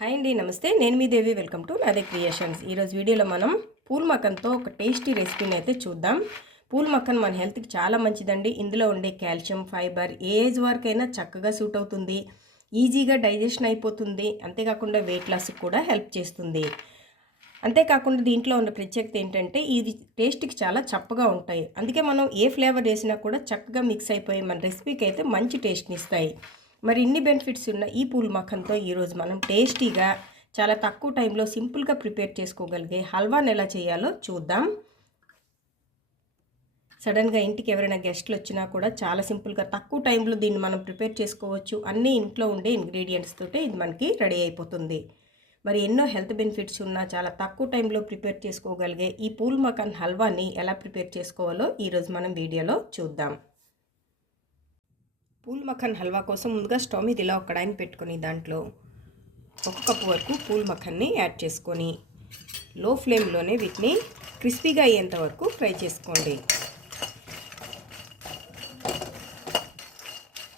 Hi అండి నమస్తే. నేను మీ దేవి. Welcome to Nade creations. ఈరోజు వీడియోలో మనం పూల్ మక్కన్తో ఒక టేస్టీ రెసిపీని అయితే చూద్దాం. పూల్ మక్కన్ మన హెల్త్కి చాలా మంచిదండి. ఇందులో ఉండే కాల్షియం ఫైబర్ ఏ ఏజ్ వరకైనా చక్కగా సూట్ అవుతుంది. ఈజీగా డైజెషన్ అయిపోతుంది. అంతేకాకుండా వెయిట్ లాస్కి కూడా హెల్ప్ చేస్తుంది. అంతేకాకుండా దీంట్లో ఉన్న ప్రత్యేకత ఏంటంటే ఇది టేస్ట్కి చాలా చప్పగా ఉంటాయి. అందుకే మనం ఏ ఫ్లేవర్ వేసినా కూడా చక్కగా మిక్స్ అయిపోయి మన రెసిపీకి అయితే మంచి టేస్ట్ని ఇస్తాయి. మరి ఇన్ని బెనిఫిట్స్ ఉన్న ఈ పూల్ మఖంతో ఈరోజు మనం టేస్టీగా చాలా తక్కువ టైంలో సింపుల్గా ప్రిపేర్ చేసుకోగలిగే హల్వాని ఎలా చేయాలో చూద్దాం. సడన్గా ఇంటికి ఎవరైనా గెస్ట్లు వచ్చినా కూడా చాలా సింపుల్గా తక్కువ టైంలో దీన్ని మనం ప్రిపేర్ చేసుకోవచ్చు. అన్నీ ఇంట్లో ఉండే ఇంగ్రీడియంట్స్ తోటే ఇది మనకి రెడీ అయిపోతుంది. మరి ఎన్నో హెల్త్ బెనిఫిట్స్ ఉన్న చాలా తక్కువ టైంలో ప్రిపేర్ చేసుకోగలిగే ఈ పూల్ మకాన్ హల్వాని ఎలా ప్రిపేర్ చేసుకోవాలో ఈరోజు మనం వీడియోలో చూద్దాం. పూల్ మఖన్ హల్వా కోసం ముందుగా స్టవ్ మీద ఇలా ఒక కడాయిని పెట్టుకొని దాంట్లో ఒక కప్పు వరకు పూల్ మఖన్ని యాడ్ చేసుకొని లో ఫ్లేమ్లోనే వీటిని క్రిస్పీగా అయ్యేంత వరకు ఫ్రై చేసుకోండి.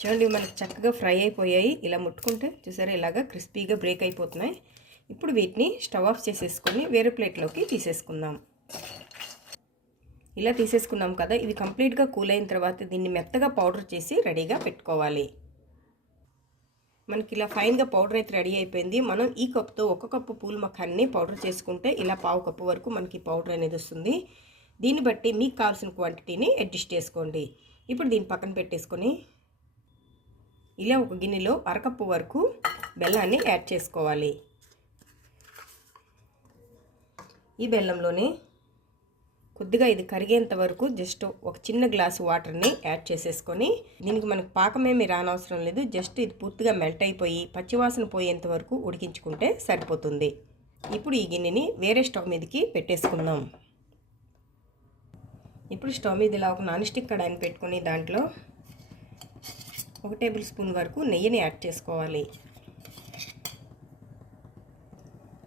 చూడండి మనకు చక్కగా ఫ్రై అయిపోయాయి. ఇలా ముట్టుకుంటే చూసారా ఇలాగా క్రిస్పీగా బ్రేక్ అయిపోతున్నాయి. ఇప్పుడు వీటిని స్టవ్ ఆఫ్ చేసేసుకొని వేరే ప్లేట్లోకి తీసేసుకుందాం. ఇలా తీసేసుకున్నాం కదా ఇది కంప్లీట్గా కూల్ అయిన తర్వాత దీన్ని మెత్తగా పౌడర్ చేసి రెడీగా పెట్టుకోవాలి. మనకి ఇలా ఫైన్గా పౌడర్ అయితే రెడీ అయిపోయింది. మనం ఈ కప్తో ఒక కప్పు పూల మఖాన్ని పౌడర్ చేసుకుంటే ఇలా పావు కప్పు వరకు మనకి పౌడర్ అనేది వస్తుంది. దీన్ని బట్టి మీకు కావాల్సిన క్వాంటిటీని అడ్జస్ట్ చేసుకోండి. ఇప్పుడు దీన్ని పక్కన పెట్టేసుకొని ఇలా ఒక గిన్నెలో అరకప్పు వరకు బెల్లాన్ని యాడ్ చేసుకోవాలి. ఈ బెల్లంలోనే కొద్దిగా ఇది కరిగేంత వరకు జస్ట్ ఒక చిన్న గ్లాసు వాటర్ని యాడ్ చేసేసుకొని దీనికి మనకు పాకమేమి రానవసరం లేదు. జస్ట్ ఇది పూర్తిగా మెల్ట్ అయిపోయి పచ్చివాసన పోయేంత వరకు ఉడికించుకుంటే సరిపోతుంది. ఇప్పుడు ఈ గిన్నెని వేరే స్టవ్ మీదకి పెట్టేసుకుందాం. ఇప్పుడు స్టవ్ మీద ఇలా ఒక నాన్ స్టిక్ కడాయిని పెట్టుకొని దాంట్లో ఒక టేబుల్ స్పూన్ వరకు నెయ్యిని యాడ్ చేసుకోవాలి.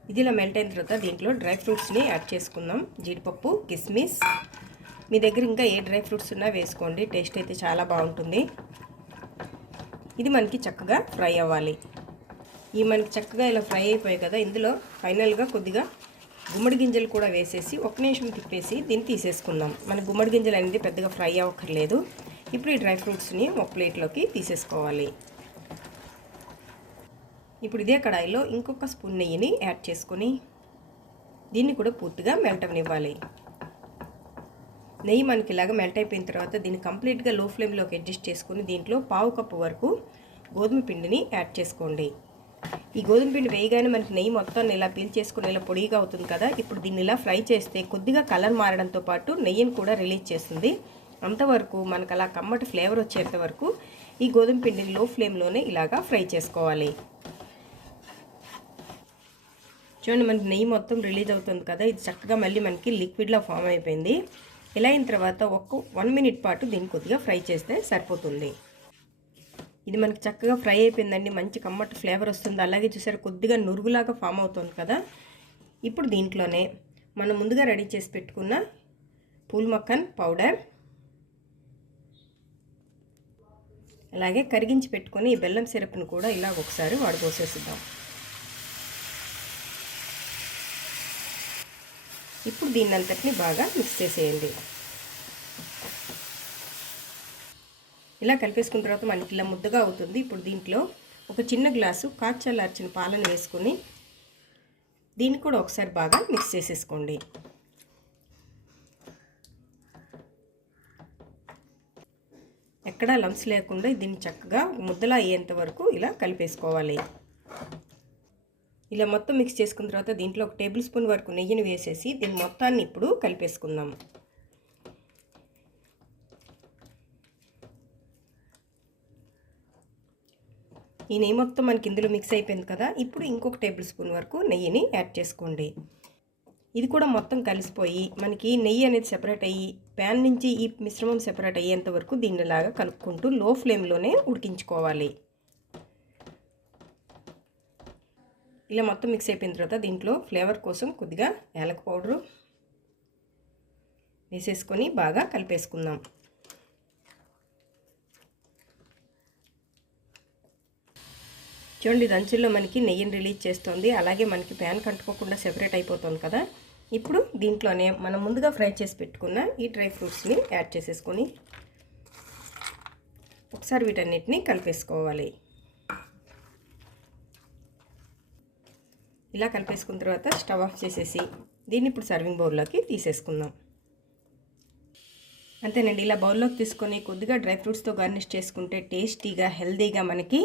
ఇది ఇలా మెల్ట్ అయిన తర్వాత దీంట్లో డ్రై ఫ్రూట్స్ని యాడ్ చేసుకుందాం. జీడిపప్పు కిస్మిస్. మీ దగ్గర ఇంకా ఏ డ్రై ఫ్రూట్స్ ఉన్నా వేసుకోండి. టేస్ట్ అయితే చాలా బాగుంటుంది. ఇది మనకి చక్కగా ఫ్రై అవ్వాలి. ఈ మనకి చక్కగా ఇలా ఫ్రై అయిపోయాయి కదా ఇందులో ఫైనల్గా కొద్దిగా గుమ్మడి గింజలు కూడా వేసేసి ఒక నిమిషం తిప్పేసి దీన్ని తీసేసుకుందాం. మన గుమ్మడి గింజలు అనేది పెద్దగా ఫ్రై అవ్వక్కర్లేదు. ఇప్పుడు ఈ డ్రై ఫ్రూట్స్ని ఒక ప్లేట్లోకి తీసేసుకోవాలి. ఇప్పుడు ఇదే కడాయిలో ఇంకొక స్పూన్ నెయ్యిని యాడ్ చేసుకొని దీన్ని కూడా పూర్తిగా మెల్ట్ అవనివ్వాలి నెయ్యి మనకి ఇలాగ మెల్ట్ అయిపోయిన తర్వాత దీన్ని కంప్లీట్గా లో ఫ్లేమ్లోకి అడ్జస్ట్ చేసుకుని దీంట్లో పావు కప్పు వరకు గోధుమ పిండిని యాడ్ చేసుకోండి. ఈ గోధుమ పిండి వేయగానే మనకి నెయ్యి మొత్తాన్ని ఇలా పీల్చేసుకుని ఇలా పొడిగా అవుతుంది కదా ఇప్పుడు దీన్ని ఇలా ఫ్రై చేస్తే కొద్దిగా కలర్ మారడంతో పాటు నెయ్యిని కూడా రిలీజ్ చేస్తుంది. అంతవరకు మనకు అలా కమ్మటి ఫ్లేవర్ వచ్చేంత వరకు ఈ గోధుమ పిండిని లో ఫ్లేమ్లోనే ఇలాగా ఫ్రై చేసుకోవాలి. చూడండి మనకి నెయ్యి మొత్తం రిలీజ్ అవుతుంది కదా ఇది చక్కగా మళ్ళీ మనకి లిక్విడ్లో ఫామ్ అయిపోయింది. ఇలా అయిన తర్వాత ఒక్క వన్ మినిట్ పాటు దీన్ని కొద్దిగా ఫ్రై చేస్తే సరిపోతుంది. ఇది మనకి చక్కగా ఫ్రై అయిపోయిందండి మంచి కమ్మటి ఫ్లేవర్ వస్తుంది. అలాగే చూసారు కొద్దిగా నురుగులాగా ఫామ్ అవుతుంది కదా. ఇప్పుడు దీంట్లోనే మనం ముందుగా రెడీ చేసి పెట్టుకున్న పూల్ మక్కన్ పౌడర్ అలాగే కరిగించి పెట్టుకొని ఈ బెల్లం సిరప్ను కూడా ఇలా ఒకసారి వాడిపోసేసిద్దాం ఇప్పుడు దీన్ని అంతటిని బాగా మిక్స్ చేసేయండి. ఇలా కలిపేసుకున్న తర్వాత మనకి ఇలా ముద్దగా అవుతుంది. ఇప్పుడు దీంట్లో ఒక చిన్న గ్లాసు కాచల్లార్చిన పాలను వేసుకొని దీన్ని కూడా ఒకసారి బాగా మిక్స్ చేసేసుకోండి. ఎక్కడా లంప్స్ లేకుండా దీన్ని చక్కగా ముద్దలా అయ్యేంత వరకు ఇలా కలిపేసుకోవాలి. ఇలా మొత్తం మిక్స్ చేసుకున్న తర్వాత దీంట్లో ఒక టేబుల్ స్పూన్ వరకు నెయ్యిని వేసేసి దీని మొత్తాన్ని ఇప్పుడు కలిపేసుకుందాం. ఈ నెయ్యి మొత్తం మనకి ఇందులో మిక్స్ అయిపోయింది కదా ఇప్పుడు ఇంకొక టేబుల్ స్పూన్ వరకు నెయ్యిని యాడ్ చేసుకోండి. ఇది కూడా మొత్తం కలిసిపోయి మనకి నెయ్యి అనేది సెపరేట్ అయ్యి ప్యాన్ నుంచి ఈ మిశ్రమం సెపరేట్ అయ్యేంత వరకు దీనిలాగా కలుపుకుంటూ లో ఫ్లేమ్లోనే ఉడికించుకోవాలి. ఇలా మొత్తం మిక్స్ అయిపోయిన తర్వాత దీంట్లో ఫ్లేవర్ కోసం కొద్దిగా యాలక పౌడరు వేసేసుకొని బాగా కలిపేసుకుందాం. చూడండి దంచుల్లో మనకి నెయ్యిని రిలీజ్ చేస్తుంది. అలాగే మనకి ప్యాన్ కంటుకోకుండా సెపరేట్ అయిపోతుంది కదా. ఇప్పుడు దీంట్లోనే మనం ముందుగా ఫ్రై చేసి పెట్టుకున్న ఈ డ్రై ఫ్రూట్స్ని యాడ్ చేసేసుకొని ఒకసారి వీటన్నిటిని కలిపేసుకోవాలి. ఇలా కలిపేసుకున్న తర్వాత స్టవ్ ఆఫ్ చేసేసి దీన్ని ఇప్పుడు సర్వింగ్ బౌల్లోకి తీసేసుకుందాం. అంతేనండి ఇలా బౌల్లోకి తీసుకొని కొద్దిగా డ్రై ఫ్రూట్స్తో గార్నిష్ చేసుకుంటే టేస్టీగా హెల్దీగా మనకి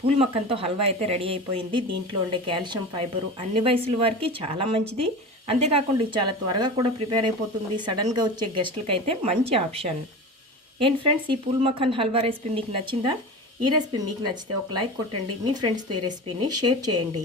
పూల్ మక్కంతో హల్వా అయితే రెడీ అయిపోయింది. దీంట్లో ఉండే కాల్షియం ఫైబరు అన్ని వయసుల వారికి చాలా మంచిది. అంతేకాకుండా ఇది చాలా త్వరగా కూడా ప్రిపేర్ అయిపోతుంది. సడన్గా వచ్చే గెస్టులకి అయితే మంచి ఆప్షన్. ఏంటి ఫ్రెండ్స్ ఈ పూల్ మక్కన్ హల్వా రెసిపీ మీకు నచ్చిందా? ఈ రెసిపీ మీకు నచ్చితే ఒక లైక్ కొట్టండి. మీ ఫ్రెండ్స్తో ఈ రెసిపీని షేర్ చేయండి.